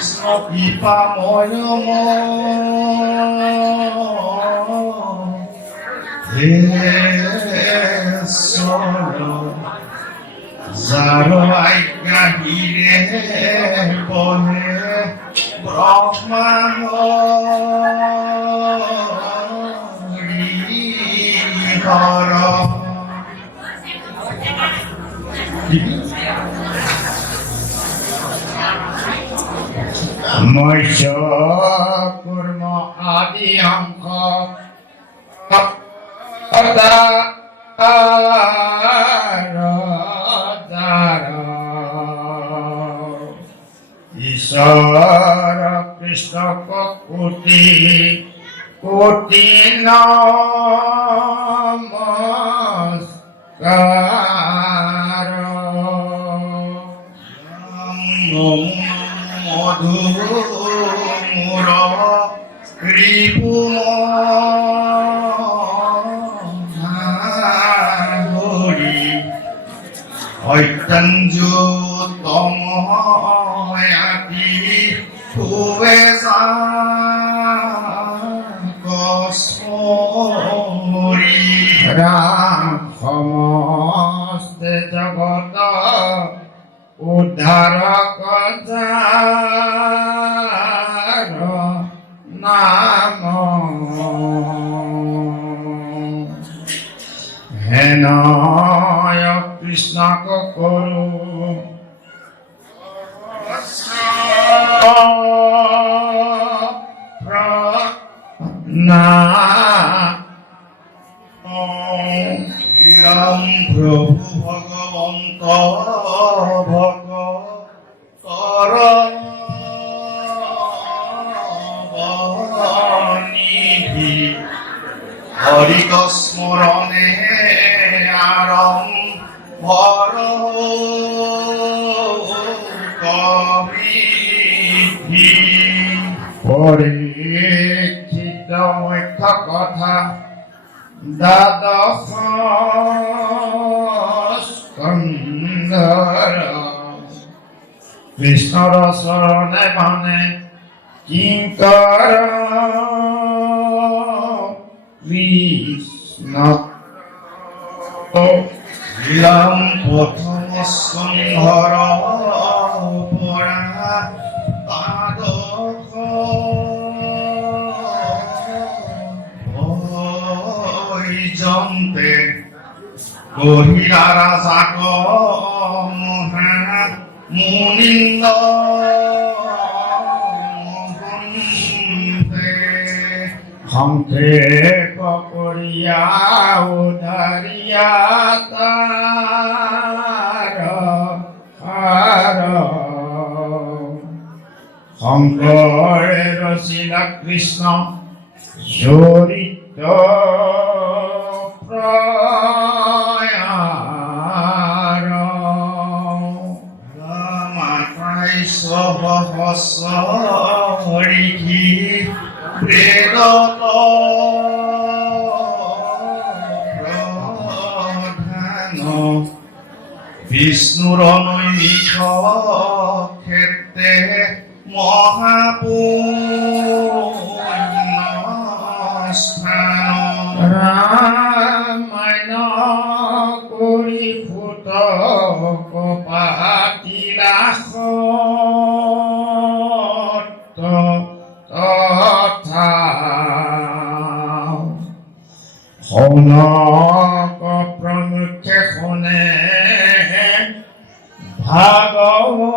কৃষ্ণ কৃপাময় হে যার আজ্ঞা হিরে বনে ব্রহ্মাণ্ড হর মৎস্য কুর্ম আদি অঙ্ক ঈশ্বর কৃষ্ণ কোটি কোটি নমস্কার মধুমুর রিপুম হরি ঐতঞ্জু তময়াতি হুয়ে কসমরি রাম সমস্তে জগত উদ্ধারক যার নাম হেনয় কৃষ্ণক করু রাম প্রভু ভগবন্ত ভক্তর নিধি হরিক স্মরণে আরম্ভর কবৃদ্ধি পরিচিত মুখ্য কথা দ্বাদশ স্কন্ধর কৃষ্ণর শরণে মানে কিঙ্কর কৃষ্ণ লীলাম প্রথম স্কন্ধর পরা পাদক জন্তে গহিরারা সাক মহা মুনিন্দ হংসে করিয়া উদারিয়া তার শঙ্করে রসিলা কৃষ্ণ চরিত হরিঘি প্রেরত প্রধান বিষ্ণুর নৈমিষ ক্ষেত্রে মহাপুণ্যস্থান রামায়ণ করি ফুট কপাতিলাস তথা শৌনক প্রমুখে শুনে ভাগৱত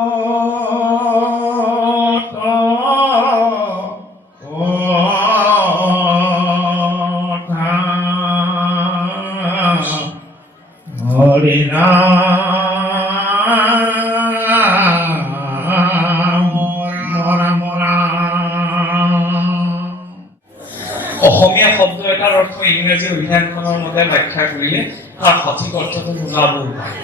কথা হৰি অসমীয়া শব্দ এটাৰ অৰ্থ ইংৰাজী অভিধানখনৰ মতে ব্যাখ্যা কৰিলে তাৰ সঠিক অৰ্থটো নোলাবও পাৰে।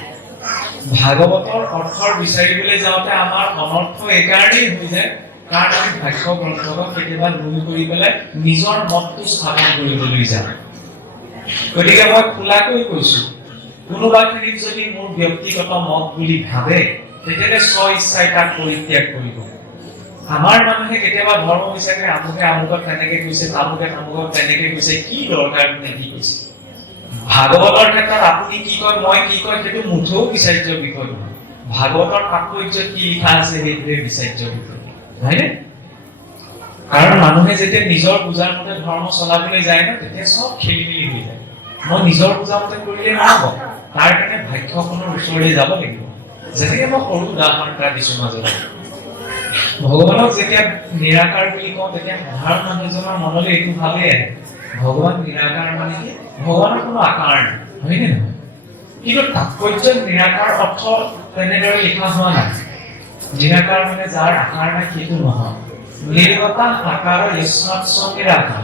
ভাগৱতৰ অৰ্থৰ বিচাৰিবলৈ যাওঁতে আমাৰ অনৰ্থ এইকাৰণেই হৈ যায় কাৰণ আমি ভাষ্য গ্ৰন্থক কেতিয়াবা ভুল কৰি পেলাই নিজৰ মতটো স্থাপন কৰিবলৈ যাওঁ। গতিকে মই খোলাকৈ কৈছো, কোনোবাখিনিক যদি মোৰ ব্যক্তিগত মত বুলি ভাবে তেতিয়াহ'লে স্ব ইচ্ছাই তাক পৰিত্যাগ কৰিব। আমাৰ মানুহে কেতিয়াবা ধৰ্ম বিচাৰে আমুকে আমুকক তেনেকে কৈছে তামুকে তামুকক তেনেকে কৈছে কি দৰকাৰ নে কি কৈছে ভাগৱতৰ ক্ষেত্ৰত আপুনি কি কয় মই কি কয় সেইটো মুঠেও বিচাৰ্য বিষয় নহয় ভাগৱতৰ তাৎপৰ্য কি লিখা আছে সেইটোৱে বিচাৰ্য বিষয় হয়নে কাৰণ মানুহে যেতিয়া নিজৰ বুজাৰ মতে ধৰ্ম চলাবলৈ যায় ন তেতিয়া সব খেলি মেলি হৈ যায় মই নিজৰ বুজাৰ মতে কৰিলে নহ'ব তাৰ কাৰণে ভাগ্যখনৰ ওচৰলৈ যাব লাগিব যেনেকে মই সৰু উদাহৰণ এটা দিছো মাজতে ভগৱানক যেতিয়া নিৰাকাৰ বুলি কওঁ তেতিয়া সাধাৰণ মানুহজনৰ মনলৈ এইটো ভাবে ভগৱান নিৰাকাৰ মানে কি ভগৱানৰ কোনো আকাৰ নাই হয়নে নহয় কিন্তু তাৎপৰ্য নিৰাকাৰ অৰ্থ তেনেদৰে লিখা হোৱা নাই নিৰাকাৰ মানে যাৰ আকাৰ নাই সেইটো নহয় নিৰ্গতা আকাৰ নিৰাকাৰ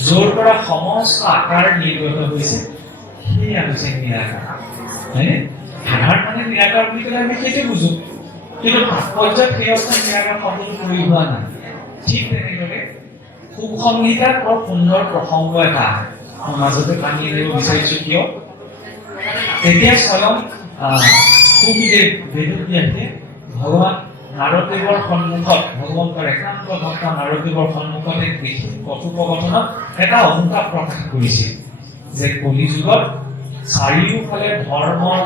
য'ৰ পৰা সমস্ত আকাৰ নিৰ্গত হৈছে সেয়া হৈছে নিৰাকাৰ হয়নে সাধাৰণ মানে নিৰাকাৰ বুলি ক'লে আমি সেইটো বুজো কিন্তু তাৎপৰ্যত সেই অৰ্থ নিৰাকাৰ শব্দটো প্ৰয়োগ হোৱা নাই ঠিক তেনেদৰে সুসংহিতাৰ বৰ সুন্দৰ প্ৰসংগ এটা মাজতে পানী আনিব বিচাৰিছো কিয় তেতিয়া স্বয়ং সুখদেৱ বেদব্যাসে ভগৱান নাৰদেৱৰ সন্মুখত ভগৱন্তৰ একান্ত ভক্ত নাৰদেৱৰ সন্মুখত এক বিশেষ কথোপকথনত এটা অনুতাপ প্ৰকাশ কৰিছিল যে কলি যুগত চাৰিওফালে ধৰ্মৰ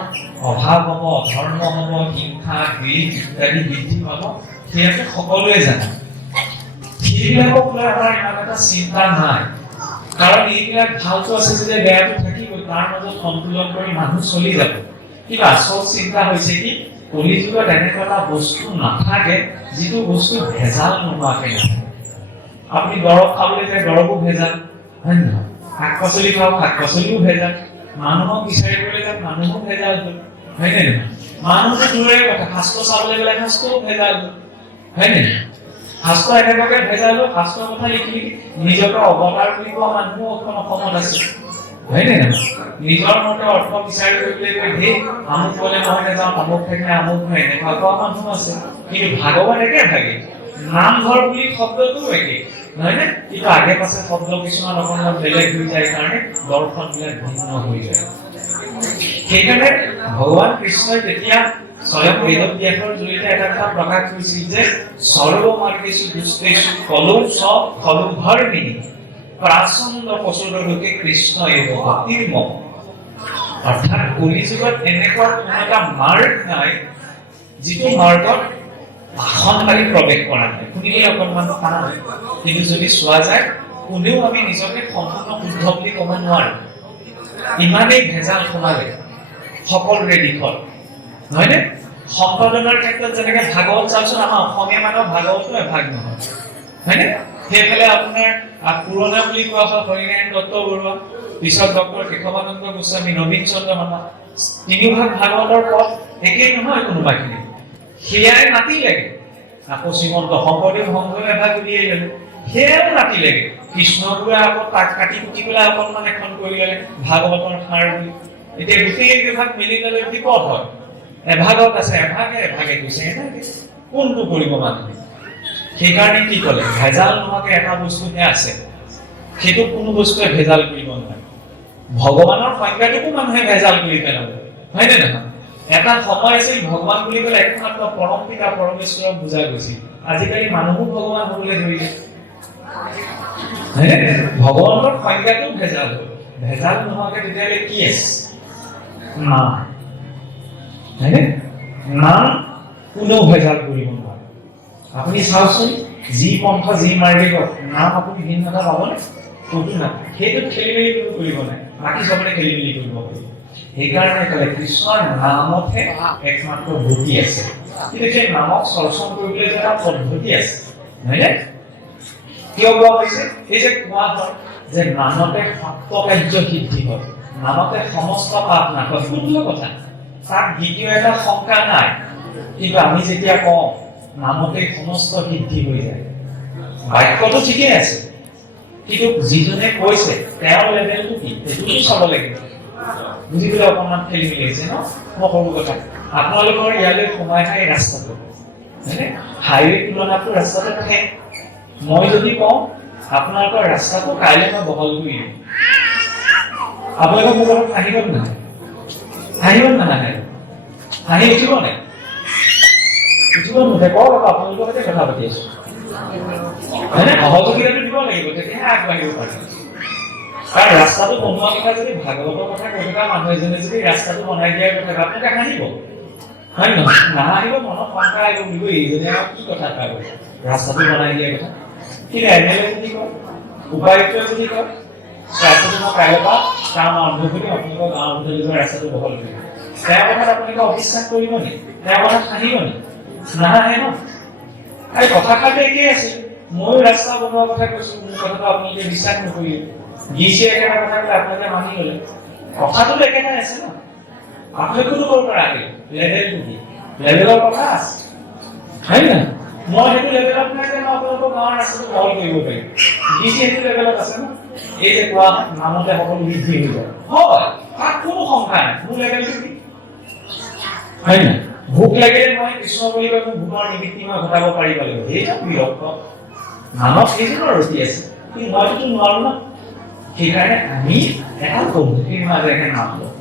অভাৱ হ'ব অধৰ্ম হ'ব হিংসা বিষ ইত্যাদি বৃদ্ধি পাব সেয়াটো সকলোৱে জানে সেইবিলাকক লৈ আমাৰ ইমান এটা চিন্তা নাই কাৰণ এইবিলাক ভালটো আছে যে বেয়াটো থাকিবই তাৰ মাজত সন্তুলন কৰি মানুহ চলি যাব কিন্তু আচল চিন্তা হৈছে কি কলি যুগত এনেকুৱা এটা বস্তু নাথাকে যিটো বস্তু ভেজাল নোহোৱাকে নাথাকে আপুনি দৰৱ খাবলৈ যায় দৰৱো ভেজাল হয় নহয় শাক পাচলি খাওক শাক পাচলিও ভেজাল মানুহক বিচাৰিবলৈ যায় মানুহো ভেজাল হ'ল হয়নে নহয় মানুহটো দূৰৰে কথা শাস্ত্ৰ চাবলৈ গ'লে শাস্ত্ৰও ভেজাল হ'ল হয়নে শাস্ত্ৰ এনেকুৱাকে ভেজাল হ'ল শাস্ত্ৰৰ কথা লিখি নিজকে অৱতাৰ বুলি কোৱা মানুহো অসমত আছে হয়নে নহয় নিজৰ মতে অৰ্থ বিচাৰি কৰিবলৈ গৈ ঢেৰ আমুক ক'লে মই নাযাওঁ আমুক থাকিলে আমুক হয় এনেকুৱা কোৱা মানুহ আছে কিন্তু ভাগৱত একে ভাগে নামঘৰ বুলি শব্দটো একে নহয়নে কিন্তু আগে পাছে শব্দ কিছুমান অকণমান বেলেগ হৈ যায় কাৰণে দৰ্শনবিলাক ভিন্ন হৈ যায় সেইকাৰণে ভগৱান কৃষ্ণই তেতিয়া স্বয়ং বেদব্যাসৰ জৰিয়তে এটা কথা প্ৰকাশ কৰিছিল যে সৰ্বমাৰ্গেষু দুষ্টেষু কলৌ সব খলু ধৰ্মিণী প্ৰাচণ্ড পশুৰলোকে কৃষ্ণ এব ভক্তিৰ্ম অৰ্থাৎ কলি যুগত এনেকুৱা কোনো এটা মাৰ্গ নাই যিটো মাৰ্গত আসনকাৰী প্ৰৱেশ কৰা নাই শুনিলে অকণমান টান হয় কিন্তু যদি চোৱা যায় কোনেও আমি নিজকে সম্পূৰ্ণ শুদ্ধ বুলি ক'ব নোৱাৰো ইমানেই ভেজাল সোমালে সকলোৰে দিশত নহয়নে সম্পাদনাৰ ক্ষেত্ৰত যেনেকে ভাগৱত চাওকচোন আমাৰ অসমীয়া মানুহৰ ভাগৱতো এভাগ নহয় হয়নে সেইফালে আপোনাৰ পুৰণা বুলি কোৱা হয় হৰিনাৰায়ণ দত্ত বৰুৱা পিছত ডক্টৰ কেশৱানন্দ গোস্বামী নবীন চন্দ্ৰ মাতা তিনিভাগ ভাগৱতৰ পথ একেই নহয় কোনোবাখিনি সেয়াই নাতি লাগে আকৌ শ্ৰীমন্ত শংকৰদেৱ সংঘই এভাগ উলিয়াই ল'লে সেয়াও নাতি লাগে কৃষ্ণগুৰুৱে আকৌ তাক কাটি কুটি পেলাই অকণমান এখন কৰি ল'লে ভাগৱতৰ সাৰ বুলি এতিয়া গোটেই বিভাগ মিলি ল'লে বিপদ হয় এভাগত আছে এভাগে গৈছে এনেকে কোনটো কৰিব মানুহে সেইকাৰণে কি ক'লে ভেজাল নোহোৱাকে এটা বস্তুহে আছে সেইটো কোনো বস্তুৱে ভেজাল কৰিব নোৱাৰে ভগৱানৰ সংজ্ঞাটোকো মানুহে ভেজাল কৰি পেলাব হয়নে নহয় এটা সময় আছিল ভগৱান বুলি ক'লে একমাত্ৰ পৰম পিতা পৰমেশ্বৰক বুজা গৈছিল আজিকালি মানুহো ভগৱান হ'বলৈ ধৰিলে ভগৱানৰ সংজ্ঞাটো ভেজাল হ'ল ভেজাল নোহোৱাকে তেতিয়াহ'লে কি আছে নাম হয়নে নাম কোনেও ভেজাল কৰিব নোৱাৰে আপুনি চাওকচোন যি পন্থ যি মাৰ্গে কওক নাম আপুনি ভিন্নতা পাবনে ক'তো নাই সেইটোত খেলি মেলি কৰিব নাই বাকী চবতে খেলি মেলি কৰিব পাৰিব সেইকাৰণে ক'লে কৃষ্ণৰ নামতহে একমাত্ৰ গতি আছে কিন্তু সেই নামক চৰ্চন কৰিবলৈ এটা পদ্ধতি আছে নহয়নে কিয় কোৱা হৈছে এই যে কোৱা হয় যে নামতে সত্য কাৰ্য সিদ্ধি হয় নামতে সমস্ত পাপ নাশ শুদ্ধ কথা তাত দ্বিতীয় এটা শংকা নাই কিন্তু আমি যেতিয়া কওঁ নামতে সমস্ত সিদ্ধি হৈ যায় বাক্যটো ঠিকেই আছে কিন্তু যিজনে কৈছে তেওঁৰ লেভেলটো কি সেইটোতো চাব লাগিব বুজিবলৈ অকণমান খেলি মেলি হৈছে ন মই সৰু কথা আপোনালোকৰ ইয়ালৈ সোমাই খাই ৰাস্তাটো হাইৱে তুলনাতটো ৰাস্তাটো ঠেক মই যদি কওঁ আপোনালোকৰ ৰাস্তাটো কাইলৈ মই বহল কৰি দিম আপোনালোকৰ মোৰ লগত হাঁহিব নাহে হাঁহি উঠিব নাই উঠিব নুঠে কওক আপোনালোকৰ সৈতে কথা পাতি আছো হয়নে সহযোগিতাটো দিব লাগিব তেতিয়াহে আগবাঢ়িব পাৰিম কাৰণ ৰাস্তাটো বনোৱা কথা যদি ভাগৱতৰ কথা কৈ থকা মানুহ এজনে যদি ৰাস্তাটো বনাই দিয়াৰ কথা আপোনালোকে হাঁহিব হয় নহয় নাহাঁহিব মনত শংকা আহিব বুলিব এইজনে আৰু কি কথা পাব ৰাস্তাটো বনাই দিয়াৰ কথা কিন্তু এমএলএ যদি কয় উপায়ুক্ত যদি কয় ৰাস্তাটো মই কাইলৈ পৰা কাম আৰম্ভ কৰি আপোনালোকৰ গাঁৱৰ ভিতৰত ৰাস্তাটো বহল কৰিব তেওঁৰ কথাত আপোনালোকে অবিশ্বাস কৰিব নি তেওঁৰ কথাত হাঁহিব নি নাহাঁহে ন এই কথাষাৰটো একেই আছিল ময়ো ৰাস্তা বনোৱাৰ কথা কৈছো মোৰ কথাটো আপোনালোকে বিশ্বাস নকৰিলে ডিচিয়ে একেটা কথা ক'লে আপোনালোকে মানি ল'লে কথাটো একেটাই আছে ন পাৰ্থক্যটো ক'ৰ পৰা আহিল লেভেলটো কি লেভেলৰ কথা আছে হয় না মই সেইটো লেভেলত নাই যে মই আপোনালোকৰ গাঁৱৰ ৰাস্তাটো বহল কৰিব পাৰিম ডিচি সেইটো লেভেলত আছে ন এই যে কোৱা নামতে সকলো বৃদ্ধি হৈ যায় হয় তাত কোনো শংকা নাই মোৰ লেভেলটো কি হয় না ভোক লাগিলে মই কৃষ্ণ বুলি কৈ মোক ভোকৰ নিবৃত্তি মই ঘটাব পাৰিব লাগিব সেইটো বিৰক্ত মানৱ সেইজনৰ ৰখি আছে কিন্তু মইতো নোৱাৰো ন সেইকাৰণে আমি এটা পদ্ধতিৰ মাজেৰে নাম লওঁ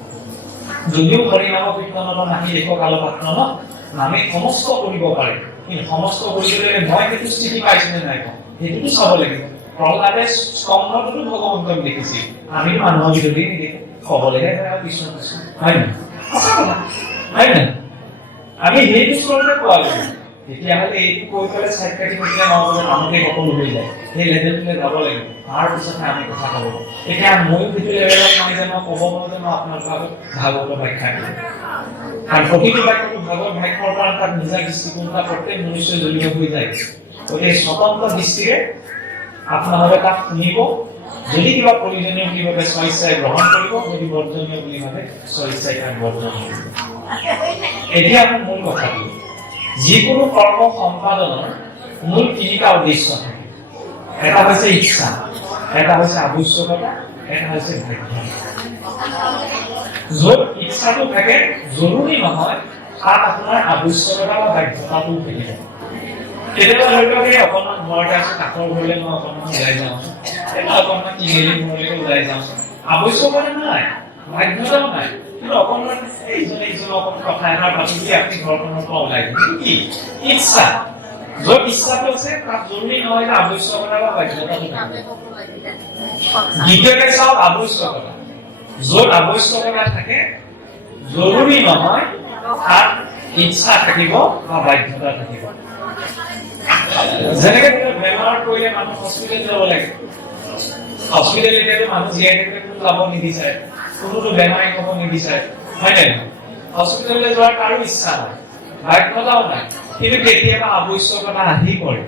যদিও হৰিনাম কীৰ্তনত নাহি এক কালপাত্ৰ ন নামে সমস্ত কৰিব পাৰে কিন্তু সমস্ত কৰিবলৈ মই সেইটো স্থিতি পাইছো নে নাই সেইটোতো চাব লাগিব প্ৰহ্লাদে স্তম্ভটোতো ভগৱন্তক দেখিছিল আমি মানুহৰ বিৰোধী নেদেখো ক'বলৈহে কৃষ্ণ কৃষ্ণ হয় নহয় সঁচা কথা হয় নহয় আমি সেইটো স্তৰতে পোৱা গ'লো তেতিয়াহ'লে এইটো কৈ পেলাই চাইড কাটি থাকিলে নহ'ব আমতে সকলো হৈ যায় সেই লেভেলটোলৈ যাব লাগিব তাৰ পিছতহে আমি কথা ক'ব এতিয়া ময়ো সেইটো লেভেলত নহয় যে মই ক'ব পাৰোঁ যে মই আপোনালোকৰ আগত ভাগৱতৰ ব্যাখ্যা কৰিম কাৰণ প্ৰতিটো বাক্যটো ভাগৱত ব্যাখ্যাৰ পৰা তাত নিজা দৃষ্টিকোণ এটা প্ৰত্যেক মনুষ্য জড়িত হৈ যায় গতিকে স্বতন্ত্ৰ দৃষ্টিৰে আপোনালোকে তাক শুনিব যদি কিবা প্ৰয়োজনীয় বুলি ভাবে স্বইচ্ছাই গ্ৰহণ কৰিব যদি বৰ্জনীয় বুলি ভাবে স্বইচ্ছাই তাক বৰ্জন কৰিব এতিয়া আমাৰ মূল কথাটো যিকোনো কৰ্ম সম্পাদনৰ মূল তিনিটা উদ্দেশ্য থাকে এটা হৈছে ইচ্ছা এটা হৈছে আৱশ্যকতা এটা হৈছে ভাগ্য য'ত ইচ্ছাটো থাকে জৰুৰী নহয় তাত আপোনাৰ আৱশ্যকতা বা বাধ্যতাটো থাকিব কেতিয়াবা ধৰি লওক এই অকণমান ঘৰতে আছো কাষৰ ঘৰলৈ মই অকণমান ওলাই যাওঁ অকণমান তিনিআলি ঘৰলৈকে ওলাই যাওঁ আৱশ্যকতা নাই বাধ্যতাও নাই কিন্তু অকণমান এইজনে অকণমান কথা এটাৰ পাতি বুলি আপুনি ঘৰখনৰ পৰা ওলাই যায় কি ইচ্ছা য'ত ইচ্ছাটো আছে তাত জৰুৰী নহয় যে আৱশ্যকতা বা বাধ্যতাটো থাকে দ্বিতীয়তে চাওক আৱশ্যকতা য'ত আৱশ্যকতা থাকে জৰুৰী নহয় তাত ইচ্ছা থাকিব বা বাধ্যতা থাকিব যেনেকে বেমাৰ কৰিলে মানুহ হস্পিটেল যাব লাগে হস্পিটেল এতিয়াতো মানুহ জীয়াই থাকিলে কোনো যাব নিবিচাৰে কোনোতো বেমাৰী হ'ব নিবিচাৰে হয় নাই হস্পিটেললৈ যোৱাৰ কাৰো ইচ্ছা নাই বাধ্যতাও নাই কিন্তু কেতিয়াবা আৱশ্যকতা আহি পৰে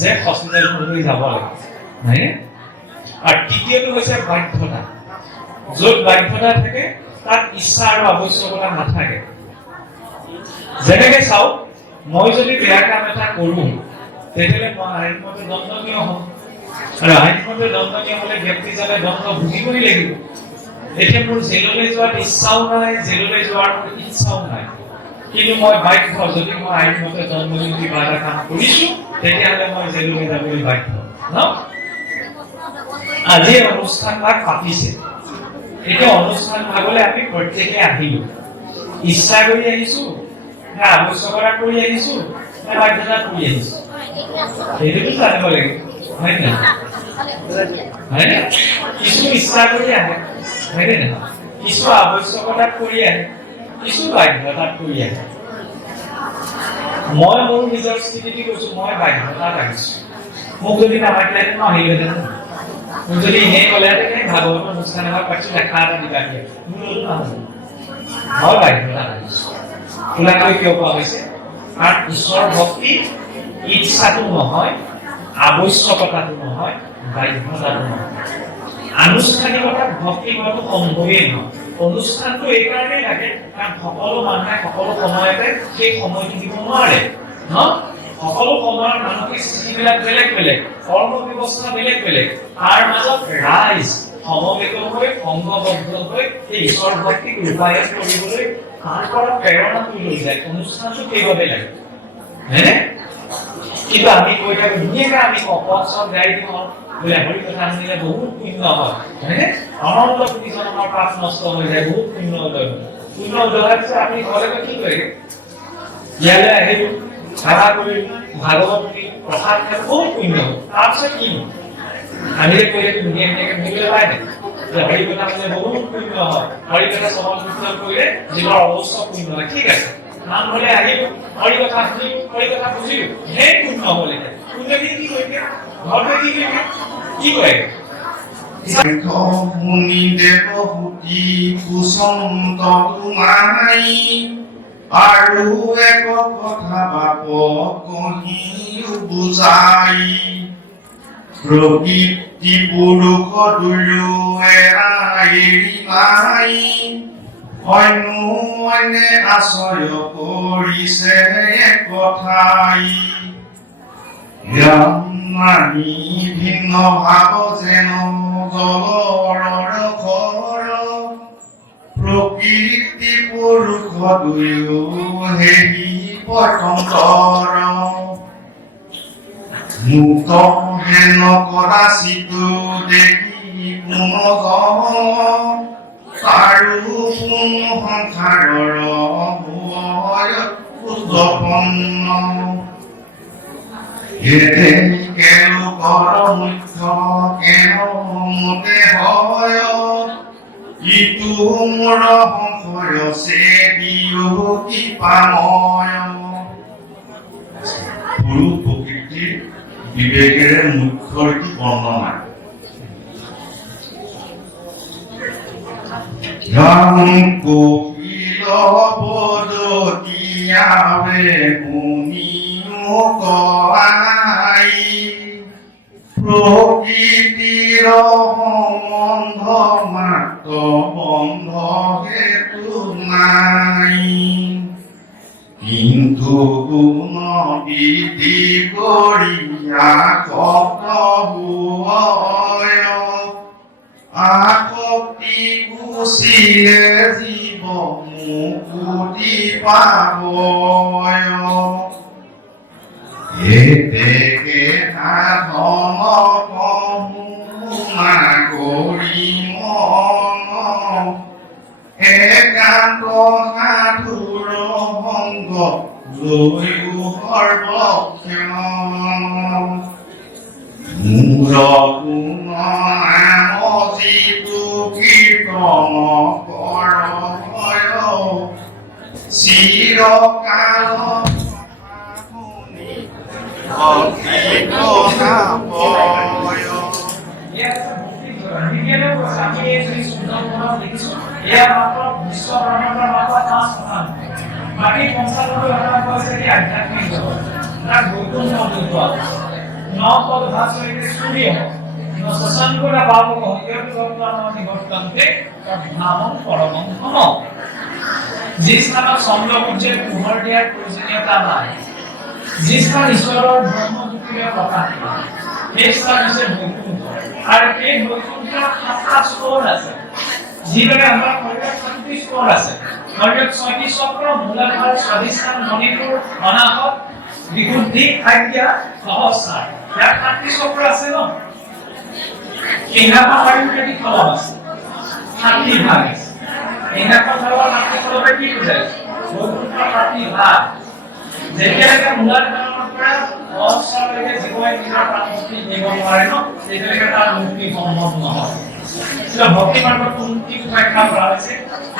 যে হস্পিটেললৈ যাব লাগে হয়নে আৰু তৃতীয়টো হৈছে বাধ্যতা য'ত বাধ্যতা থাকে তাত ইচ্ছা আৰু আৱশ্যকতা নাথাকে যেনেকে চাওক মই যদি বেয়া কাম এটা কৰো তেতিয়াহ'লে মই আইনমতে দণ্ডনীয় হ'ম আৰু আইনমতে দণ্ডনীয় হ'লে ব্যক্তিজনে দণ্ড ভুগিবই লাগিব এতিয়া মোৰ জেললৈ যোৱাৰ ইচ্ছাও নাই জেললৈ যোৱাৰ ইচ্ছাও নাই কিন্তু মই বাধ্য যদি মই আইনমতে দণ্ডনীয় কিবা এটা কাম কৰিছো তেতিয়াহ'লে মই জেললৈ যাবলৈ বাধ্য ন আজি অনুষ্ঠান ভাগ পাতিছে এতিয়া অনুষ্ঠান ভাগলৈ আমি প্ৰত্যেকে আহিলো ইচ্ছা কৰি আহিছো নে আৱশ্যকতা কৰি আহিছো নে বাধ্যতা কৰি আহিছো সেইটোতো জানিব লাগিব হয় নে হয়নে কিছু ইচ্ছা কৰি আহে হয়নে নহয় কিছু আৱশ্যকতাত কৰি আহে কিছু বাধ্যতাত কৰি আহে মই মোৰ নিজৰ স্থিতিটো কৈছো মই বাধ্যতাত আহিছো মোক যদি নামাতিলে মই আহিলোহেঁতেন মোক যদি এনেই ক'লেহেঁতেন ভাগৱতৰ অনুষ্ঠান এবাৰ পাতিছো লেখা এটা দিবা দিয়ে মোৰ নহ'ব মই বাধ্যতাত আহিছো খোলাকৈ কিয় কোৱা হৈছে কাৰণ ঈশ্বৰ ভক্তি ইচ্ছাটো নহয় আৱশ্যকতাটো নহয় বাধ্যতাটো নহয় আনুষ্ঠানিকতাত ভক্তি কৰাটো সম্ভৱেই নহয় অনুষ্ঠানটো এইকাৰণেই লাগে কাৰণ সকলো মানুহে সকলো সময়তে সেই সময়টো দিব নোৱাৰে ন সকলো সময়ৰ মানসিক স্থিতিবিলাক বেলেগ বেলেগ কৰ্ম ব্যৱস্থা বেলেগ বেলেগ তাৰ মাজত ৰাইজ সমবেত হৈ সংঘবদ্ধ হৈ সেই ঈশ্বৰ ভক্তিক ৰূপায়ণ কৰিবলৈ তাৰ পৰা প্ৰেৰণাটো লৈ যায় অনুষ্ঠানটো সেইবাবে লাগে হয়নে কিন্তু আমি কৈ থাকো ধুনীয়াকৈ আমি কপচত গাই দিওঁ বোলে হৰি কথা শুনিলে বহুত পুণ্য হয় হয়নে অনন্ত কোটিজনৰ পাপ নষ্ট হৈ যায় বহুত পুণ্য উদয় হয় পুণ্য উদয় হোৱাৰ পিছত আপুনি ঘৰলৈ কি কৰে ইয়ালৈ আহিলো সেৱা কৰি ভাগৱত প্ৰসাদ খাই বহুত পুণ্য হ'ল। তাৰপিছত কি আমি কৰিলে ধুনীয়া ধুনীয়াকে মিলিবলৈ পাই নাই যে হৰি কথা মানে বহুত পুণ্য হয়, হৰি কথা শ্ৰৱণ কীৰ্তন কৰিলে জীৱৰ অৱশ্য পুণ্য হয়। ঠিক আছে, নামঘৰলৈ আহিলো, হৰি কথা শুনিলো, হৰি কথা বুজিলো, সেই পুণ্য হ'ল। এতিয়া পুণ্যখিনি কি কৰিলে ঘৰতে কি কৰে শুনি দেৱভূতি কুচন্ত তোমাই আৰু এক কথা বাপ কহিও বুজাই প্ৰকৃতি পুৰুষ দুয়ো এৰি নাই অন্যে আশ্ৰয় কৰিছে কথাই নাহি ভিন্ন ভাৱ যেন জলৰ ঘৰ প্ৰকৃতি পুৰুষ দুয়ো হেৰি পতংকৰ মুক্ত হেন কৰাচিতো দেখি পুনঃ তাৰো সংসাৰৰ উৎপন্ন লোকৰ মুখ্য কেন মতে হয় ইটো মোৰ সংশয় চে দিও কৃপাময় পুৰুষ প্ৰকৃতিৰ বিবেকেৰে মুখ্যৰ কি বৰ্ণনা কপিল বদতিয়াবে শুনিও কয় প্ৰকৃতিৰ সম্বন্ধ মাত্ৰ বন্ধ হেতু নাই কিন্তু গুণ বিধি কৰিয়া কৰ্তব্য আপত্তি গুচিলে জীৱ মুকুতি পাব এতেকে সাধন কমুনা কৰি মন একান্ত সাধুৰ সংগ লৈও সৰ্বক্ষণ মূৰ গুণ নাম যিটো কীৰ্তন কৰ চিৰকাল যি স্থানত চন্দ্ৰসূৰ্যৰ পোহৰ দিয়াৰ প্ৰয়োজনীয়তা নাই, যি স্থান ঈশ্বৰৰ ব্ৰহ্মজ্যোতিৰে প্ৰকাশ পায়, সেই স্থান হৈছে বৈকুণ্ঠ। আৰু সেই বৈকুণ্ঠত ৭টা স্তৰ আছে, যিদৰে আমাৰ শৰীৰত ৩৬ স্তৰ আছে। শৰীৰত ৬টি চক্ৰ, মূলাধাৰ, স্বাধিষ্ঠান, মণিপুৰ, অনাহত, বিশুদ্ধি, আজ্ঞা, সহস্ৰাৰ। ইয়াত ৭টি চক্ৰ আছে ন। সিংহাসন শৰীৰটি তলত আছে, ৭টি ভাগ আছে। সিংহাসন তলৰ ৭টি তলতে কি বুজাইছে? বৈকুণ্ঠৰ ৭টি ভাগ। যেতিয়ালৈকে মূলাধাৰৰ পৰা সহস্ৰাৰলৈকে জীৱই নিজৰ প্ৰাণমুক্তি দিব নোৱাৰে ন, তেতিয়ালৈকে তাৰ মুক্তি সম্ভৱ নহয়। ভক্তি মাৰ্গত মুক্তি উপেক্ষা কৰা হৈছে।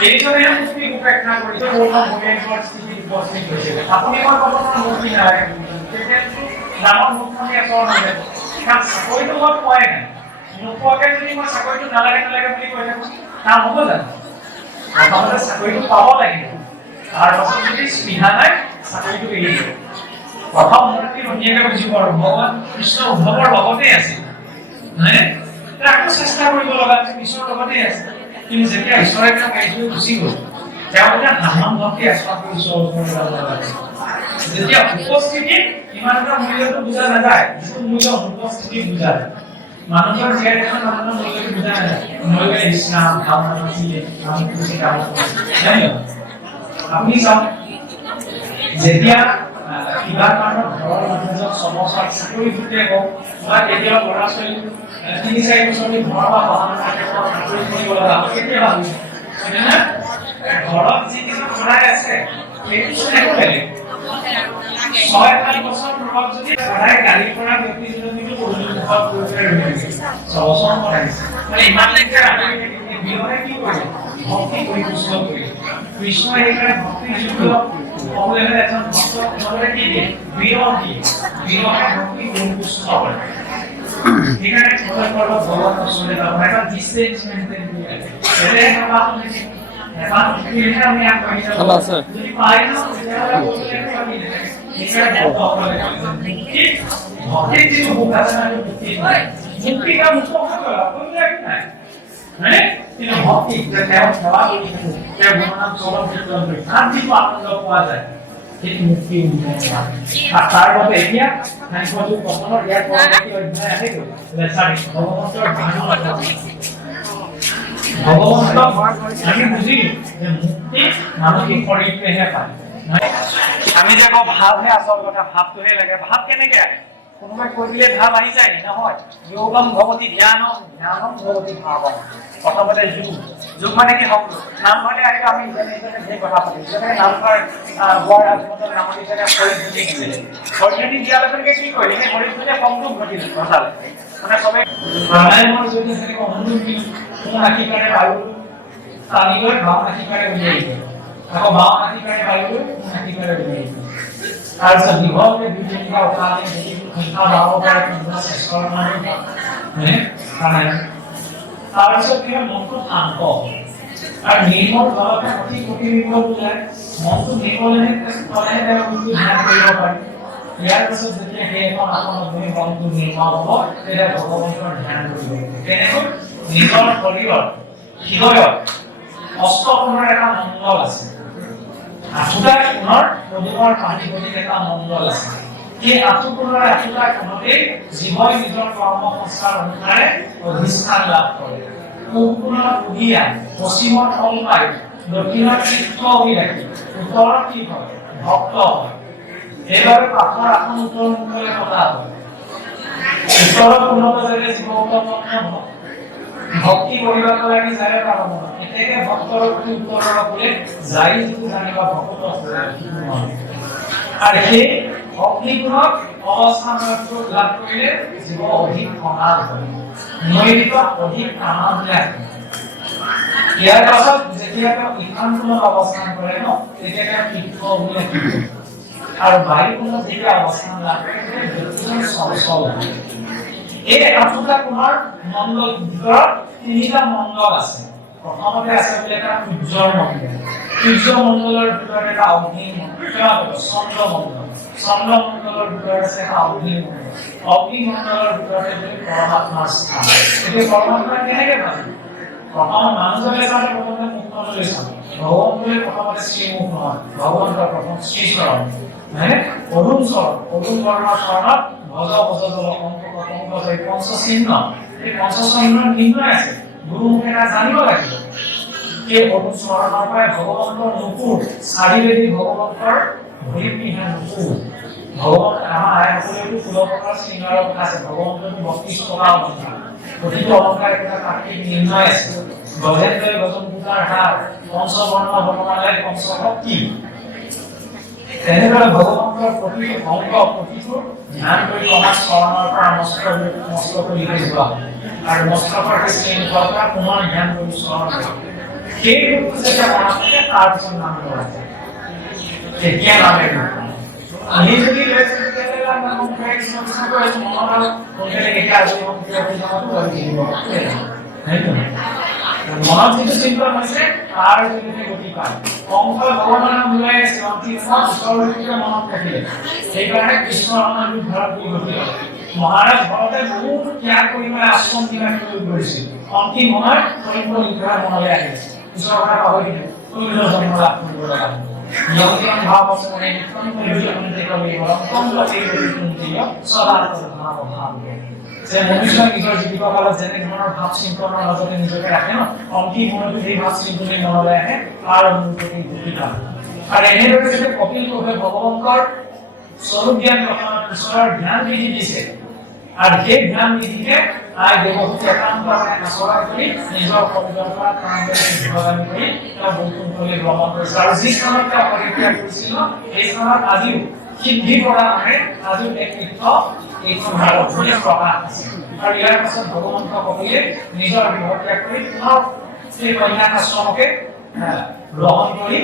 এইজনে মুক্তি উপেক্ষা কৰিছে বৈৰাগ্যৰ স্থিতিত উপস্থিত হৈছে। আপুনি মই ক'ব মুক্তি নালাগে, তেতিয়াতো ডাঙৰ মুখ্যমন্ত্ৰী একৰ নহয়। কাৰণ চাকৰিটো মই পোৱাই নাই, নোপোৱাকে যদি মই চাকৰিটো নালাগে নালাগে বুলি কৈ থাকোঁ, কাম হ'ব জানো? প্ৰথমতে চাকৰিটো পাব লাগিব, তাৰপাছত যদি স্পৃহা নাই চাকৰিটো এৰি দিব। প্ৰথম মূৰ্তি ধুনীয়াকে বুজিব আৰু ভগৱান কৃষ্ণ উদ্ধৱৰ লগতে আছিল, নহয় আকৌ চেষ্টা কৰিব লগা হৈছে, ঈশ্বৰৰ লগতে আছে। কিন্তু যেতিয়া ঈশ্বৰে তেওঁক এৰি থৈ গুচি গ'ল, তেওঁ এতিয়া সাধাৰণ ভক্তি আশ্বাস কৰি ঈশ্বৰৰ ওচৰত যাব লগা হৈছে। যেতিয়া উপস্থিতিত ইমান এটা মূল্যটো বুজা নাযায়, যিটো মূল্য উপস্থিতিত বুজা যায়। মানুহৰ জীয়াই থকা মানুহৰ মূল্যটো বুজা নাযায়। মই ইছলাম ভাৱনা আপুনি চাওক, যেতিয়া কিবা কাৰণত ঘৰৰ মানুহজন ৬ বছৰ চাকৰি সূত্ৰে হওক বা কেতিয়াবা ল'ৰা ছোৱালী ৩-৪ বছৰ ঘৰৰ বা বাহানৰ চাকৰি কৰিব লগা হয়, কেতিয়াবা ঘৰত যি কিছু চলাই আছে সেইটো একো বেলেগ, 6-7 বছৰ পূৰ্বত যদি সদায় গাড়ী পৰা ব্যক্তিজনীটো পঢ়িবলৈ কৰিছে সবসম কৰাইছে মানে ইমান লেখা আমি বিৰহে কি কৰে ভক্তি কৰি কৃষ্ণ এইকাৰণে ভক্তি যুক্ত হ'লে এজন ভক্ত হ'লে কি দিয়ে বিৰহে ভক্তি কৰি কৃষ্ণ কৰে এখানে ছোট বড় ভগবান আসলে এটা ডিসটেন্স মেইনটেইন দিয়ে এটা আমরা এখন এটা আমি করি না যদি পাই না তাহলে বলতে পারি এটা ভক্তি ভক্তি যে ভোগাসনা মুক্তি মুক্তিটা মুক্ত করা বলতে না মানে এই ভক্তি যেটা দেওয়া যে ভগবান চরণ ক্ষেত্রে শান্তি আনন্দ পাওয়া যায় ঠিক মুক্তি আর তার মধ্যে এতিয়া নাই কত কখনো ইয়ার পরবর্তী অধ্যায় আছে তো লেসারি ভগবন্তৰ ভগবন্ত আমি বুঝিলো যে মুক্তি মানসিক শৰীৰটোহে পায় আমি যে ভাৱহে আচল কথা ভাৱটোহে লাগে ভাৱ কেনেকে কোনোবাই কৈ দিলে ভাৱ আহি যায় নহয় যোগম ভগৱতী ধ্যানম ধ্যানম ভগৱতী ভাৱম প্ৰথমতে যোগ মানে কি হক নাম মানে আমি যে কথা পাতিছো যে নামঘৰ গোৱাৰ আগমনৰ নামনি যেনে শৰীৰটি দিলে শৰীৰটি দিয়াৰ লগে কি কৰিলে শৰীৰটোতে সংযোগ ঘটিলে ঘটালে মানে সবে প্ৰাণায়ামৰ যদি যেনেকৈ অনুলোম কোনো আকিকাৰে বায়ু টানিলৈ ভাৱ আকিকাৰে উলিয়াই দিয়ে আকৌ ভাৱ আকিকাৰে বায়ু আকিকাৰে উলিয়াই দিয়ে তাৰপিছত দীঘলকৈ দুই-তিনিটা উশাহ লৈ সংখ্যা বাঢ়াব পাৰে কোনোবা চেষ্টাৰ মানে প্ৰাণায়াম তাৰপিছত কি হয় মনটো শান্ত আৰু নিৰ্মল ভাৱতে অতি প্ৰতিবিম্ব বুজায় মনটো নিৰ্মলেহে ধ্যান কৰিব পাৰি ইয়াৰ পিছত যেতিয়া সেই এখন আসনত বহি মনটো নিৰ্মল হ'ব তেতিয়া ভগৱন্তৰ ধ্যান কৰিব তেনেকৈ নিজৰ শৰীৰৰ হৃদয়ত অষ্টকোণৰ এটা মণ্ডল আছে আঠুটা কোণৰ প্ৰদীপৰ পানী গতিত এটা মণ্ডল আছে এই আঠুকোণৰ আঠুটা কোণতে জীৱই নিজৰ কৰ্ম সংস্কাৰ অনুসাৰে অধিষ্ঠান লাভ কৰে পূৰ্ণৰ উদিয়া পশ্চিমৰ ফল পায় দক্ষিণৰ চিত্ত হৈ ৰাখি উত্তৰত কি হয় ভক্ত হয় এইবাবে পাঠৰ আসন উত্তৰ মুখলৈ পতা হয় উত্তৰত উন্নত যাতে জীৱ উত্তম ভক্তি কৰিব লাগে যাৰে পাৰম এতেকে ভক্তৰ প্ৰতি উত্তৰৰ বোলে যাই যিটো জানিবা ভক্ত আৰু সেই ভক্তিগুণক অৱস্থান লাভ কৰিলে জীৱ অধিক সমাজ হয় নৈতিক অধিক আনন্দ লাভ ইয়াৰ পাছত যেতিয়া তেওঁ ইমান গুণত অৱস্থান কৰে ন তেতিয়া তেওঁ তীৰ্থ বুলি আৰু বায়ু গুণত যেতিয়া অৱস্থান লাভ কৰে ব্যক্তিজন চঞ্চল হয় এই আঠটা কোণৰ মণ্ডল ভিতৰত তিনিটা মণ্ডল আছে প্ৰথমতে আছে বোলে এটা সূৰ্যৰ মণ্ডল সূৰ্য মণ্ডলৰ ভিতৰত এটা অগ্নি মণ্ডল চন্দ্ৰ মণ্ডল চন্দ্ৰ মণ্ডলৰ ভিতৰত আছে এটা অগ্নি মণ্ডল অগ্নি মণ্ডলৰ ভিতৰত পৰমাত্মাৰ স্থান এই পৰমাত্মা কেনেকৈ পায় প্ৰথম মানুহজনে চালে প্ৰথমতে মুখলৈ চায় ভগৱন্তই প্ৰথমতে শ্ৰীমুখ নহয় ভগৱন্তৰ প্ৰথম শ্ৰীচৰণ মানে অৰুণ চৰণ অৰুণ বৰ্ণৰ চৰণত ভজ ভজ জল অংক পঞ্চচিহ্ন এই পঞ্চচিহ্নৰ নিৰ্ণয় আছে গুৰুমুখেৰে জানিব লাগিব এই অৰুণ চৰণৰ পৰাই ভগৱন্তৰ নুপুৰ চাৰিবেদী ভগৱন্তৰ ভৰি পিন্ধা নুপুৰ ভগৱন্ত আমাৰ আইসকলেতো ফুলপ্ৰকাৰ শৃংগাৰৰ কথা আছে ভগৱন্তৰ 32 টকা অলংকাৰ প্ৰতিটো অলংকাৰ এটা তাত্ত্বিক নিৰ্ণয় আছে গজেন্দ্ৰই গজন পূজাৰ হাৰ পঞ্চবৰ্ণ বৰ্ণমালায় পঞ্চশক্তি তেনেদৰে ভগৱন্তৰ প্ৰতি অংগ প্ৰতিটো ধ্যান কৰি আমাৰ চৰণৰ পৰা মস্তক লিখি যোৱা আৰু মস্তকৰ শৃংখলৰ পৰা পুনৰ ধ্যান কৰি চৰণ সেই ৰূপটো যেতিয়া মনত থাকে তাৰপিছত নাম লোৱা যায় তেতিয়া নামে আমি যদি মনত যিটো চিন্তা হৈছে তাৰ যোগেদি গতি পায় কংস ভগৱানৰ নাম লৈ মনত থাকিলে সেইকাৰণে কৃষ্ণৰ নাম ঘৰত গৈ গতি মহাৰাজ ঘৰতে বহুত ত্যাগ কৰি পেলাই আশ্ৰম কিবা কৰি গৈছিল অন্তিম সময়ত মনলৈ আহিছে ঈশ্বৰৰ কথা পাহৰি জন্ম লাভ কৰিব লগা নিয়মীয়া ভাৱ আছে মানে নিত্যম পৰিৱৰ্তন দেখি কম গতি সদা ভাৱ ভাৱ যে মনুষ্যই নিজৰ জীৱকালত যেনে ধৰণৰ ভাৱ চিন্তনৰ মাজতে নিজকে ৰাখে ন অন্তিম সময়তো সেই ভাৱ চিন্তনে মনলৈ আহে তাৰ অনুভূতি গতি পায় আৰু এনেদৰে যেতিয়া কপিল কোহে ভগৱন্তৰ স্বৰূপ জ্ঞান ঈশ্বৰৰ ধ্যান বিধি দিছে আৰু সেই ধ্যান বিধিকে আই দেৱহূতি একান্তভাৱে আচৰণ কৰি নিজৰ শৰীৰৰ পৰা প্ৰাণ কৰি তেওঁ বৈকুণ্ঠলৈ ভ্ৰমণ কৰিছে আৰু যি স্থানত তেওঁ পৰিত্যাগ কৰিছিল সেই স্থানত আজিও সিদ্ধি কৰা মানে ৰাজু এক নৃত্য এইখন ভাৰত বুলি প্ৰকাশ আছে আৰু ইয়াৰ পাছত ভগৱন্ত কবিয়ে নিজৰ বিবাহ ত্যাগ কৰি পুনৰ সেই কন্যাক আশ্ৰমকে গ্ৰহণ কৰি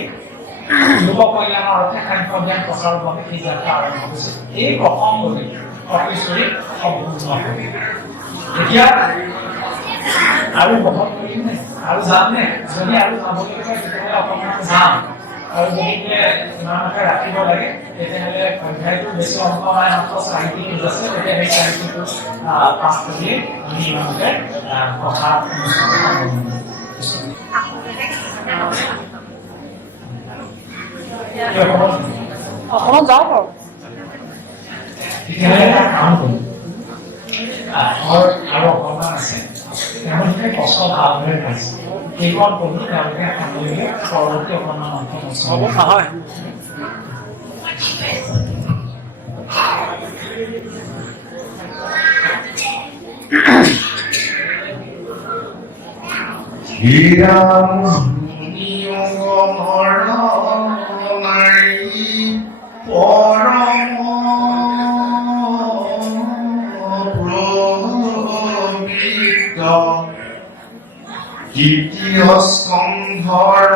লোক কল্যাণৰ অৰ্থে সাংখ্য জ্ঞান প্ৰচাৰৰ বাবে সেই যাত্ৰা আৰম্ভ হৈছিল এই প্ৰসংগলৈ অপীশ্বৰী সম্পূৰ্ণ হ'ল এতিয়া আৰু বহুত কৰিম নে আৰু যাম নে যদি আৰু যাবলগীয়া তেতিয়াহ'লে অকণমান যাম আৰু যদি ইমানকে ৰাখিব লাগে তেতিয়াহ'লে অধ্যায়টো বেছি অংক নাই মাত্ৰ 4 পেজ আছে তেতিয়া সেই 4 পেজটো পাছ কৰি আমি ইমানকে কথা অকণমান যাওক আৰু তেতিয়াহ'লে এটা কাম কৰিম আৰু অকণমান আছে তেওঁলোকে কষ্ট ভালদৰে পাইছে এইখন পঢ়ি তেওঁলোকে সামৰিলে পৰৱৰ্তী অকণমান অংশ হ'ব নহয় শ্ৰীৰাম নিয়মৰ নাৰী পৰম প্ৰবৃত্ত দ্বিতীয় স্কন্ধৰ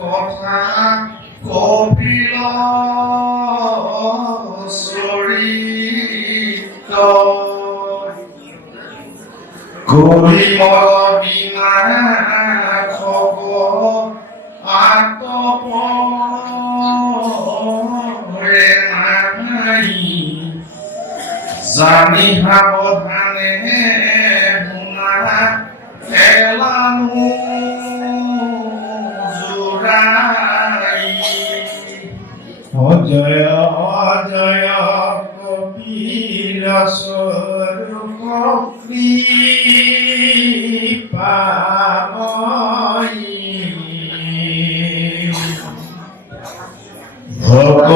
কথা কপিল চৰিত কৰিম বিনাশক আতপৰে নাই জানি সাৱধানে শুনা এলানো জোৰাই অজয় অজয় কপিল স্বৰূপ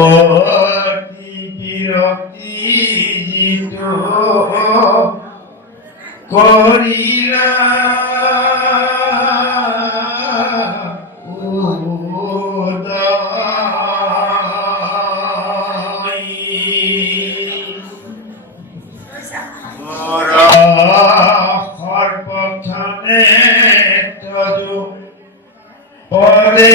ভগৱতী বিৰক্তি যিটো কৰিলা সৰ্বক্ষণে তদু পদে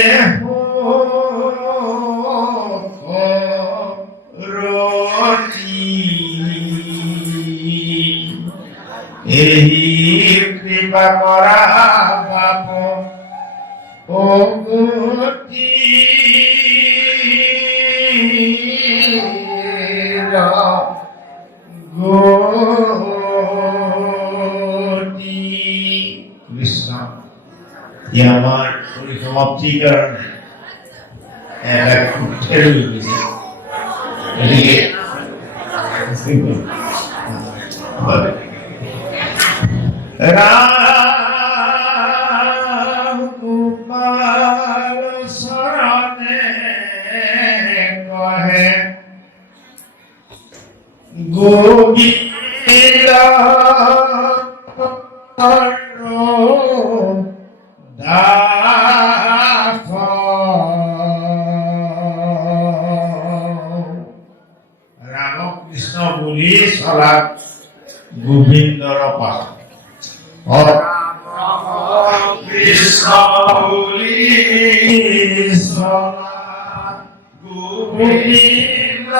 এই কৃপা কৰা বাপ অগতি কৃষ্ণ আমাৰ সমাপ্তিৰ কাৰণে এটা খুঁটেল গৈছে ৰাম গোপাল শৰণে কহে গোবিন্দ দাস ৰামকৃষ্ণ বুলি চলা গোবিন্দৰ পাছ কৃষ্ণ বুলি চলা গোবিন্দ হৰে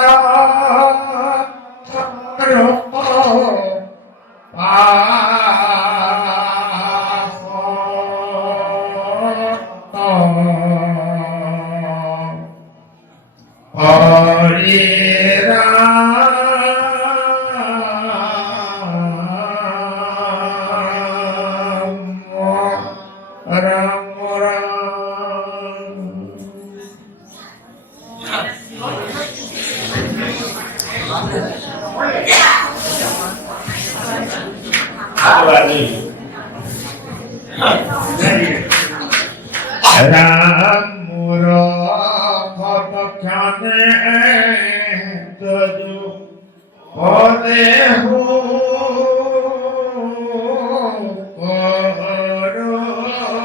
ৰাম মোৰ ভবক্ষণে তজু পদে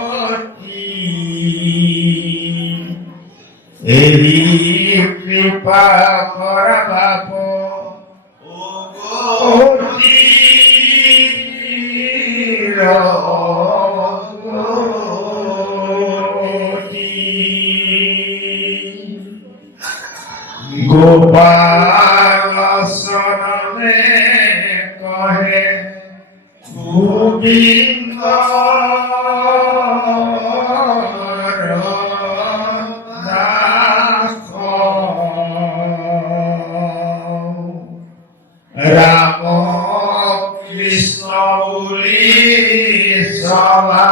কৰতি এই কৃপা কৃপা কৰা বাপ গোপাল চৰণে কহে গোবিন্দ ৰাম কৃষ্ণ বুলি সবা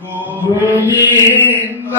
গোবিন্দ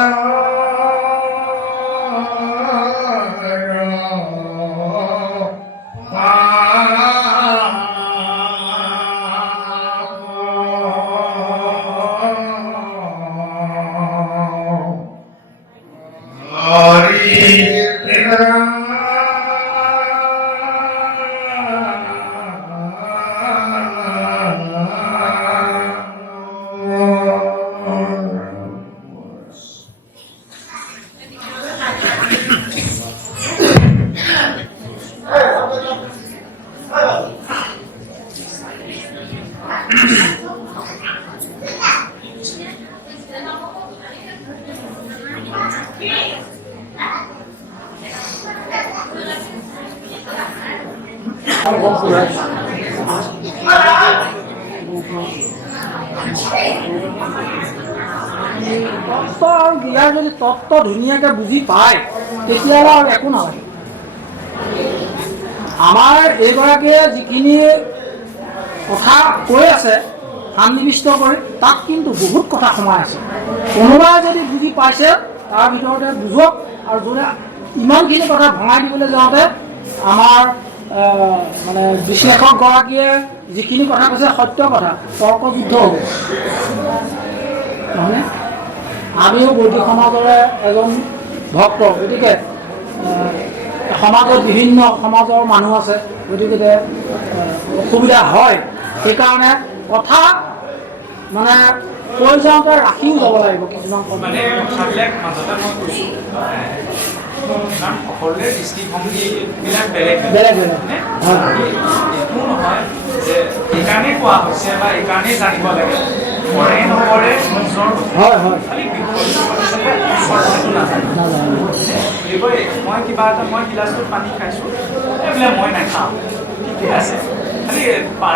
তত্ত্ব আৰু জ্ঞান যদি তত্ত্ব ধুনীয়াকৈ বুজি পায় তেতিয়াহ'লে আৰু একো নালাগে। আমাৰ এইগৰাকীয়ে যিখিনি কথা কৈ আছে সন্নিৱিষ্ট কৰি তাত কিন্তু বহুত কথা সোমাই আছে। কোনোবাই যদি বুজি পাইছে তাৰ ভিতৰতে বুজক, আৰু যোনে ইমানখিনি কথা ভঙাই দিবলৈ যাওঁতে আমাৰ মানে বিশ্লেষকগৰাকীয়ে যিখিনি কথা কৈছে সত্য কথা, তৰ্কযুদ্ধ হ'ব নহয়নে? আমিও বৈদিক সমাজৰে এজন ভক্ত, গতিকে সমাজত বিভিন্ন সমাজৰ মানুহ আছে, গতিকে অসুবিধা হয়। সেইকাৰণে কথা মানে কৈ যাওঁতে ৰাখিও যাব লাগিব কিছুমান মানে কথাবিলাক মাজতে মই কৈছোঁ, কাৰণ সকলোৰে দৃষ্টিভংগীবিলাক বেলেগ বেলেগ এইটো নহয় যে এইকাৰণেই কোৱা হৈছে বা এইকাৰণেই জানিব লাগে, কৰে নকৰে নিজৰ খালি মই কিবা এটা মই গিলাচটোত পানী খাইছোঁ এইবোলে মই নাখাওঁ, ঠিকে আছে, খালি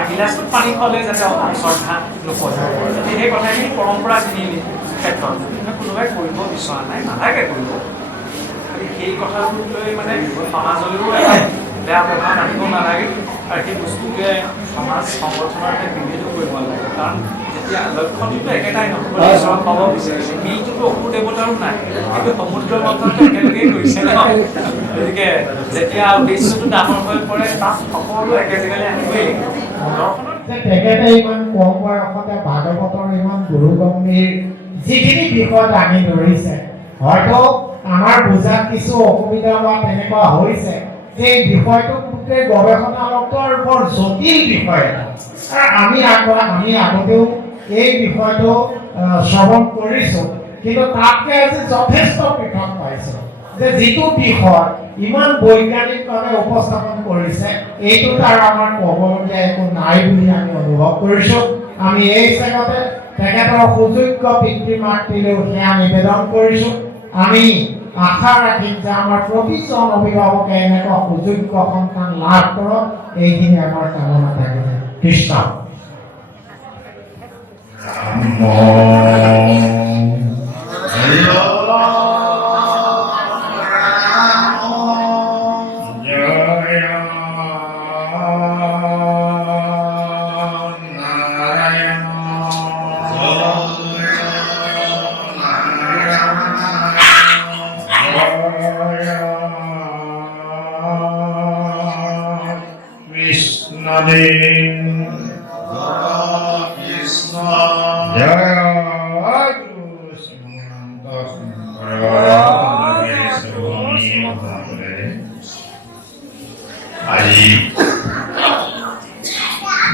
গিলাচটোত পানী খালে যাতে শ্ৰদ্ধা নপৰে, যাতে সেই কথাখিনি পৰম্পৰাখিনিৰ ক্ষেত্ৰত কোনোবাই কৰিব বিচৰা নাই, নালাগে কৰিব, খালি সেই কথাটোক লৈ মানে সমাজলৈও এটা বেয়া প্ৰভাৱ আনিব নালাগে, আৰু সেই বস্তুটোৱে সমাজ সংগঠনৰ এটা বিভেদো কৰিব নালাগে। কাৰণ যেতিয়া লক্ষ্যটোতো একেটাই নহ'ব, ঈশ্বৰক পাব বিচাৰিছে, মিলটোতো অসুৰ দেৱতাৰো নাই, কিন্তু সমুদ্ৰ মন্থনটো একেলগেই কৰিছে ন, গতিকে যেতিয়া উদ্দেশ্যটো ডাঙৰ হৈ পৰে তাত সকলো একে জেগালৈ আহিবই দৰ্শনত। তেখেতে ইমান কম বয়সতে ভাগৱতৰ ইমান গুৰুগম্ভীৰ যিখিনি বিষয় দাঙি ধৰিছে, হয়তো আমাৰ বুজাত কিছু অসুবিধা বা তেনেকুৱা হৈছে যে এই বিষয়টো গোটেই গৱেষণালব্ধৰ বৰ জটিল বিষয় এটা। আমি আগতেও এই বিষয়টো শ্ৰৱণ কৰিছোঁ, কিন্তু তাতকে আজি যথেষ্ট পৃথক পাইছোঁ যে যিটো বিষয় ইমান বৈজ্ঞানিকভাৱে উপস্থাপন কৰিছে এইটোত আৰু আমাৰ ক'বলগীয়া একো নাই বুলি আমি অনুভৱ কৰিছোঁ। আমি এই চেগতে তেখেতৰ সুযোগ্য পিতৃ মাতৃলৈও সেয়া নিবেদন কৰিছোঁ। আমি আশা ৰাখিম যে আমাৰ প্ৰতিজন অভিভাৱকে এনেকুৱা সুযোগ্য সন্তান লাভ কৰক, এইখিনি আমাৰ কামনা থাকিলে। কৃষ্ণ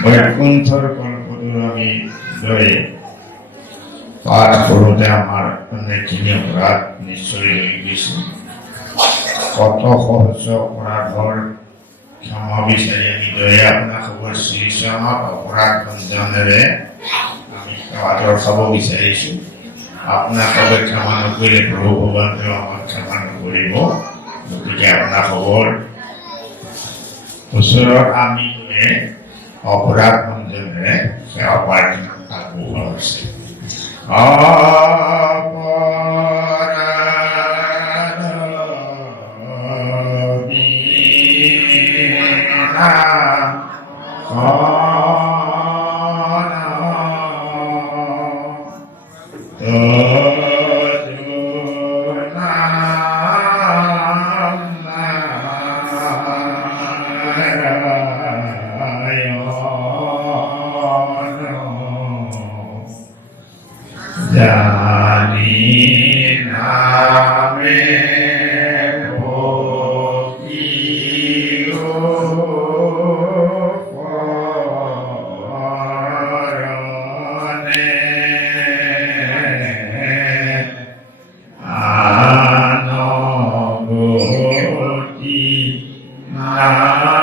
বৈকুণ্ঠৰ কল্পটো আমি লৈ পাঠ কৰোঁতে আমাৰ অনেকখিনি অপৰাধ নিশ্চয় হৈ গৈছে। কত সহজ অপৰাধৰ ক্ষমা বিচাৰি আমি দয়া আপোনাক খবৰ শ্ৰীচৰণত অপৰাধ ভঞ্জনেৰে আমি সেৱাদৰ খাব বিচাৰিছোঁ। আপোনাক সবে ক্ষমা নকৰিলে প্ৰভু ভগৱানটোৱে আমাক ক্ষমা নকৰিব। গতিকে আপোনাক খবৰ ওচৰত আমি অপৰাধ ভঞ্জনেৰে সেৱা প্ৰাৰ্থনা আগবঢ়োৱা হৈছে। Jani name bokio forane anogoti nanike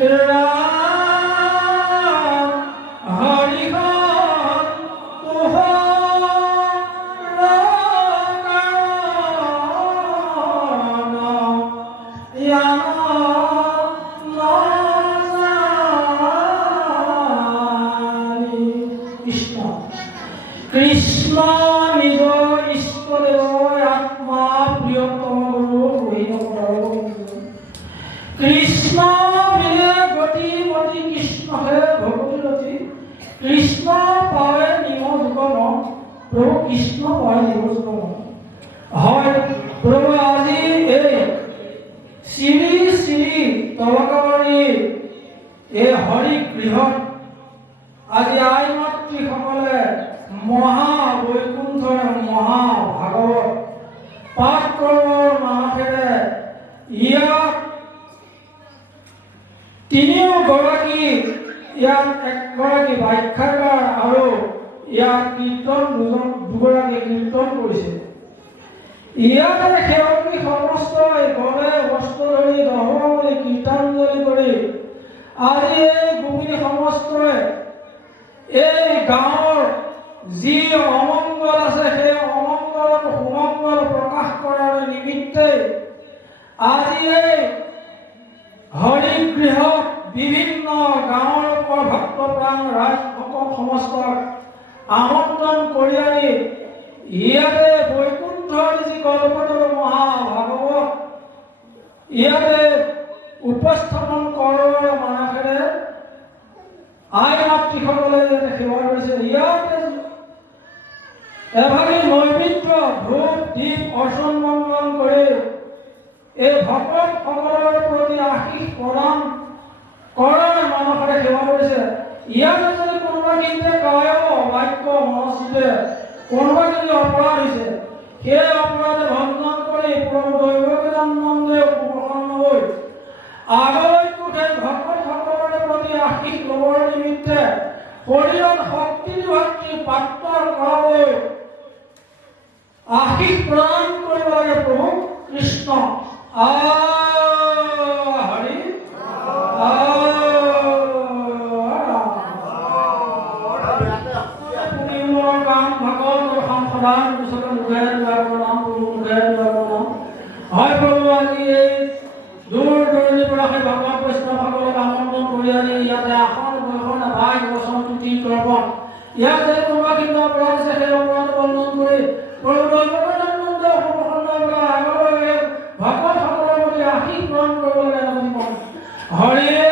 Ram Hari Krishna নিজ ঈশ্বরের আত্মা প্রিয়তম গুরু কৃষ্ণ বিলে গতি মতি কৃষ্ণ হে ভগবতী কৃষ্ণ পায় নিম জীবন প্রভু কৃষ্ণ পায় নিম জীবন হয় প্রভু আজি এই শ্রী শ্রী তলকাবাৰী এই হৰি গৃহত আজি আই মাতৃসকলে মহা বৈকুণ্ঠৰ মহা ভাগৱত পাঠ কৰ্মৰ মানসেৰে ইয়াত তিনিওগৰাকী ইয়াত একগৰাকী ব্যাখ্যাকাৰ আৰু ইয়াত কীৰ্তন দুগৰাকী কীৰ্তন কৰিছে ইয়াতে সেৱকী সমস্তই গলে বস্ত্ৰ ধৰি দহমলি কীৰ্তনাঞ্জলি কৰি আজি এই গোপিনী সমস্তই এই গাঁৱৰ যি অমংগল আছে সেই অমংগল সুমংগল প্ৰকাশ কৰাৰ নিমিত্তে আজি এই হৰিগৃহত বিভিন্ন গাঁৱৰ পৰা ভক্তপ্ৰাণ ৰাইজসকল সমস্তক আমন্ত্ৰণ কৰি আনি ইয়াতে বৈকুণ্ঠৰ যি কল্পতৰু মহাভাগৱত ইয়াতে উপস্থাপন কৰাৰ মানসেৰে আই মাতৃসকলে ইয়াতে সেৱা কৰিছে ইয়াতে এভাগে নৈমিত্য ধূপ দীপ অৰ্চন মংগল কৰি এই ভকতসকলৰ প্ৰতি আশীষ প্ৰদান কৰাৰ মানসেৰে সেৱা কৰিছে ইয়াতে যদি কোনোবা কিন্তু কায় বাক্য মনস্থিতে কোনোবা যদি অপৰাধ হৈছে সেই অপৰাধে ভঞ্জন কৰি প্ৰভু দৈৱকীনন্দে উপসন্ন হৈ আগলৈকো সেই ভকতসকলৰ প্ৰতি আশীষ ল'বৰ নিমিত্তে শৰীৰত শক্তি ভাতৃ পাত্ৰ কৰাবলৈ আশীষ প্ৰদান কৰিব লাগে প্ৰভু কৃষ্ণ হৰি কাম ভগৱত সদান পিছতে মুখে প্ৰণাম প্ৰভু মুখে প্ৰণাম হয় প্ৰভু আজি এই দূৰ দূৰণিৰ পৰা সেই ভগৱান বৈষ্ণৱসকলক আমন্ত্ৰণ কৰি আনি ইয়াতে আসন বৈষণ ভাই বচন তুতি তৰ্পণ ইয়াতে কোনোবা কিন্তু অপৰাধ আছে সেই অপৰাধ বৰ্ণন কৰি প্ৰভু দৈৱকীনন্দে উপসন্ন পৰা আগলৈ ভকতসকলৰ প্ৰতি আশীষ প্ৰদান কৰিব লাগে হৰে